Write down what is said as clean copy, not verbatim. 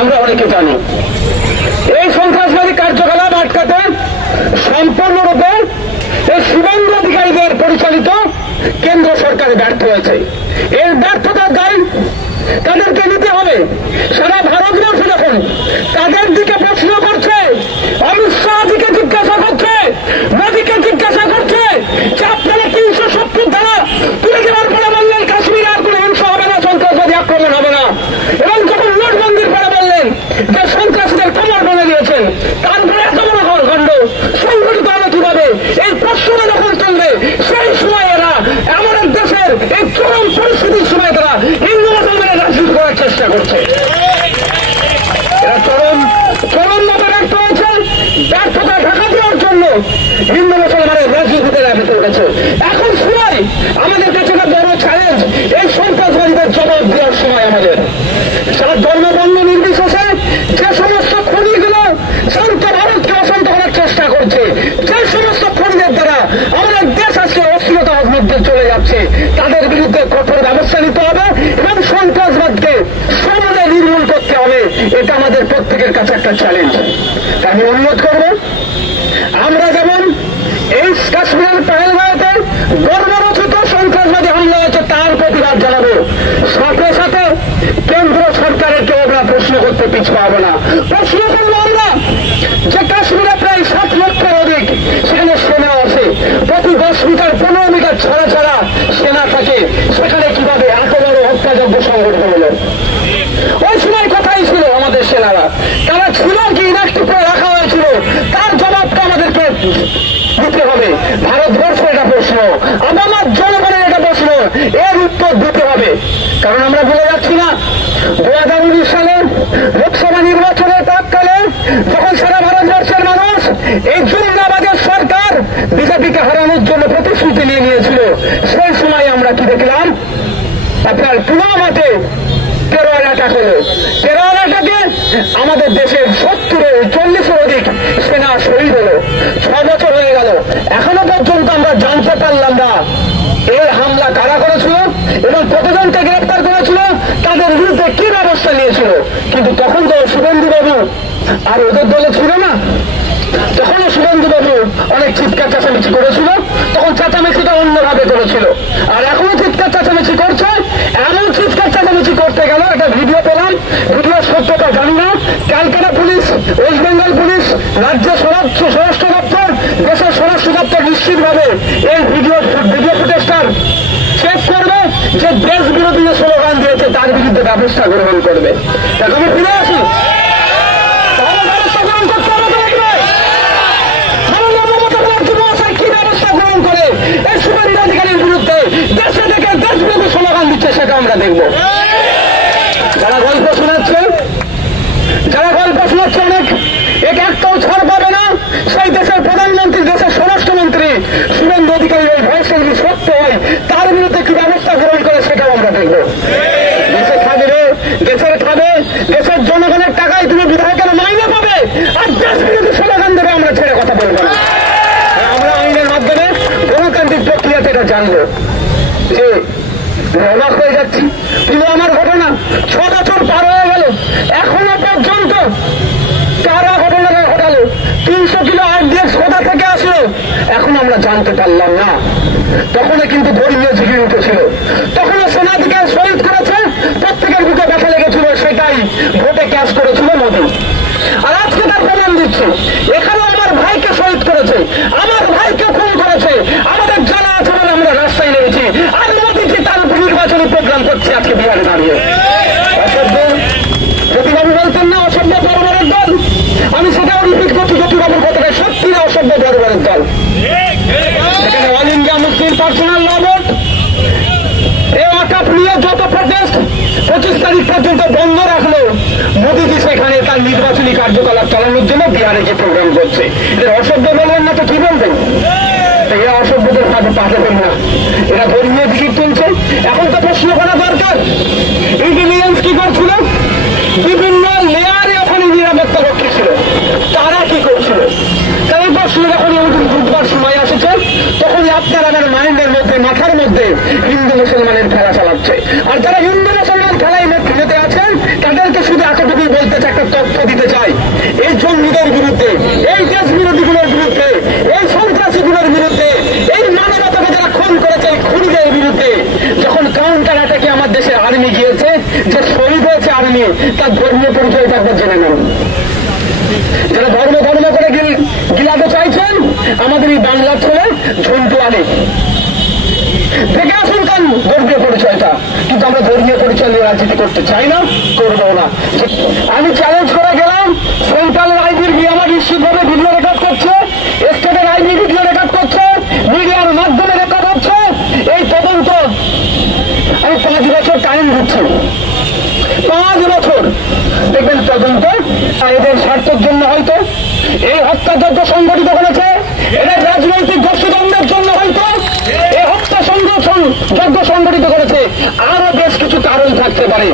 আমরা অনেকে জানি। এই সন্ত্রাসবাদী কার্যকলাপ আটকাতে সম্পূর্ণরূপে এই শুভেন্দু অধিকারীদের পরিচালিত কেন্দ্র সরকার ব্যর্থ হয়েছে। এর ব্যর্থতার দায় তাদেরকে নিতে হবে। সারা ভারতবর্ষ যখন তাদের দিকে প্রশ্ন করছে, অমিত শাহজিকে জিজ্ঞাসা করছে, মোদীকে জিজ্ঞাসা করছে যে আপনারা 370 ধারা তুলে দেওয়ার পরে বললেন কাশ্মীরে আর কোনো হিংসা হবে না, সন্ত্রাসবাদী আক্রমণ হবে না, এবং যখন নোটবন্দির পরে বললেন যে সন্ত্রাসীদের কোমর ভেঙে দিয়েছেন, তারপরে এত বড় খণ্ড সংগঠিত হবে কিভাবে, এই প্রশ্নটা যখন চলবে সেই সময় এরা আমাদের দেশের এই চরম পরিস্থিতির সময় তারা হিন্দু মুসলমানের রাজনীতি করার চেষ্টা করছে। এরা চরমভাবে ব্যর্থ হয়েছে। ব্যর্থতা ঢাকা দেওয়ার জন্য হিন্দু মুসলমানের রাজনীতিতে ব্যর্থ হয়েছে। এখন সময় আমাদের কাছে একটা বড় চ্যালেঞ্জ, এই সন্ত্রাসবাদীদের জবাব দেওয়ার সময় আমাদের সারা ধর্মবর্ণ নির্বিশেষে যে সমস্ত খনিগুলো শান্ত ভারতকে অশান্ত করার চেষ্টা করছে, যে সমস্ত খনিদের দ্বারা আমাদের দেশ আজকে অস্থিরতার মধ্যে চলে যাচ্ছে, তাদের বিরুদ্ধে কঠোর ব্যবস্থা নিতে হবে এবং সন্ত্রাসবাদকে সমাজে নির্মূল করতে হবে। এটা আমাদের প্রত্যেকের কাছে একটা চ্যালেঞ্জ। আমি অনুরোধ করব, আমরা যেমন এই কাশ্মীরের পেহেলগাঁওতে বর্বরোচিত সন্ত্রাসবাদী হামলা হয়েছে তার প্রতিবাদ জানাবো, সাথে সাথে কেন্দ্র সরকারের কেউ আমরা প্রশ্ন করতে পিছু পাবো না। প্রশ্ন করবো আমরা যে কাশ্মীরে প্রায় 7 লক্ষের অধিক সেখানে সেনা আছে, প্রতি 10 মিটার 15 মিটার ছাড়া ছাড়া সেনা থাকে, সেখানে কিভাবে এত বড় হত্যাযজ্ঞ সংগঠিত হল? ওই সময় কথাই ছিল আমাদের সেনারা, তারা ছিল কি ইনঅ্যাক্টিভ করে রাখা হয়েছিল, তার জবাবটা আমাদেরকে দিতে হবে। ভারতবর্ষের এটা প্রশ্ন, আমার জনগণের এটা প্রশ্ন, এর উত্তর দিতে হবে। কারণ আমরা ভুলে যাচ্ছি না 2019 সালের লোকসভা নির্বাচনের প্রাককালে যখন সারা ভারতবর্ষের মানুষ এই জুমলাবাদের সরকার বিজেপিকে হারানোর জন্য প্রতিশ্রুতি নিয়ে নিয়েছিল, সেই সময় আমরা কি দেখলাম? আপনার পুলওয়ামাতে টেরর অ্যাটাক হলো। টেরর অ্যাটাকে আমাদের দেশের 40-এর অধিক সেনা শহীদ হলো। 6 বছর হয়ে গেল, এখনো পর্যন্ত আমরা জানতে পারলাম না এই হামলা কারা করেছিল এবং কতজনকে গ্রেপ্তার করেছিল, তাদের বিরুদ্ধে কি ব্যবস্থা নিয়েছিল। কিন্তু তখন তো শুভেন্দু বাবু আর ওদের দলে ছিল না, তখনও শুভেন্দু বাবু অনেক চিৎকার চেঁচামেচি করেছিল, তখন চেঁচামেচিটা অন্যভাবে করেছিল, আর এখনো চিৎকার চেঁচামেচি করছে। এমন চিৎকার চেঁচামেচি করতে গেল, একটা ভিডিও পেলাম, ভিডিও সত্যতা জানি না, Calcutta police, West Bengal police, রাজ্য স্বরাষ্ট্র দপ্তর, দেশের স্বরাষ্ট্র দপ্তর নিশ্চিতভাবে এই ভিডিও ফুটেজটার চেক করবে, যে দেশ বিরোধী যে স্লোগান দিয়েছে তার বিরুদ্ধে ব্যবস্থা গ্রহণ করবে। এখন আমি ফিরে আসি, সেটা আমরা দেখব। যারা গল্প শোনাচ্ছে অনেক, একটাও ছাড় পাবে না। সেই দেশের প্রধানমন্ত্রী, দেশের স্বরাষ্ট্রমন্ত্রী শুভেন্দু অধিকারী এই ভয়েসটা যদি সত্য হয়, তার বিরুদ্ধে কি ব্যবস্থা গ্রহণ করে সেটাও আমরা দেখব। দেশে থাকবে, দেশের খাবে, দেশের জনগণের টাকায় তুমি বিধায়কের মাইনে পাবে, আর দেশ বিরোধী স্লোগান দেবে, আমরা ছেড়ে কথা বলবো না। আমরা আইনের মাধ্যমে গণতান্ত্রিক প্রক্রিয়াতে এটা জানবো। যে অবাক হয়ে যাচ্ছি, কিন্তু আমার ঘটনা 6 বছর পার হয়ে গেল, এখনো পর্যন্ত কারা ঘটনাটা ঘটালো, 300 কিলো RDX কোথা থেকে আসলো, এখন আমরা জানতে পারলাম না। তখনও কিন্তু ধর্মীয় ঝিঁকি উঠেছিল, তখনও সেনাদিকে শহীদ করেছে, প্রত্যেকের বুকে ব্যথা লেগেছিল, সেটাই ভোটে ক্যাশ করেছিল মোদী। আর আজকে তার প্রমাণ দিচ্ছে, এখানে আমার ভাইকে শহীদ করেছে, আমার ভাইকে খুন করেছে, আমাদের জানা আছে বলে আমরা রাস্তায় নেমেছি, আর মোদীজি তার নির্বাচনী প্রোগ্রাম করছে আজকে বিহারে দাঁড়িয়ে। অসভ্য জ্যোতিবাবু বলতেন না অসভ্য বর্বরের দল, আমি সেটাও রিপিট করছি, জ্যোতিবাবুর কথাটা সত্যি না অসভ্য বর্বরের দল। এখানে অল ইন্ডিয়া মুসলিম পার্সোনাল ল বোর্ড এই ওয়াকফ নিয়ে যত প্রটেস্ট 25 তারিখ পর্যন্ত বন্ধ রাখলো, মোদীজি সেখানে তার নির্বাচনী কার্যকলাপ চালানোর জন্য বিহারে যে প্রোগ্রাম করছে, এদের অসভ্য বলবেন না তো কি বলবেন? এরা অসভ্যদের কাজে পাঠাবেন না, এরা ধর্মীয় দিকে তুলছে। এখন তো প্রশ্ন করা দরকার, ইন্টেলিজেন্স কি করছিল, বিভিন্ন লেয়ারে ওখানে নিরাপত্তা রক্ষী ছিল, তারা কি করছিল? তাই প্রশ্ন যখন বুধবার সময় আসছে, তখনই আপনার আমার মাইন্ডের মধ্যে, মাথার মধ্যে হিন্দু মুসলমানের খেলা চালাচ্ছে। আর যারা হিন্দু মুসলমান খেলায় মেতে আছেন, তাদেরকে শুধু এতটুকু ঝন্টু আলী, দেখে আসুন কেন ধর্মীয় পরিচয়টা। কিন্তু আমরা ধর্মীয় পরিচয় নিয়ে রাজনীতি করতে চাই না, করবো না। আমি চ্যালেঞ্জ করে গেলাম, সেন্ট্রাল আইবির আমার নিশ্চিতভাবে ভিডিও রেকর্ড করছে, স্টেটের আইবি ভিডিও রেকর্ড করছে, মিডিয়ার মাধ্যমে রেকর্ড হচ্ছে। এই তদন্ত আমি 5 বছর টাইম দিচ্ছি, 5 বছর দেখবেন তদন্ত। এদের স্বার্থের জন্য হয়তো এই হত্যাযজ্ঞ সংগঠিত করেছে, এদের রাজনৈতিক গোষ্ঠীদ্বন্দ্বের জন্য হয়তো এই হত্যা যজ্ঞ সংগঠিত করেছে, আরো বেশ কিছু কারণ থাকতে পারে।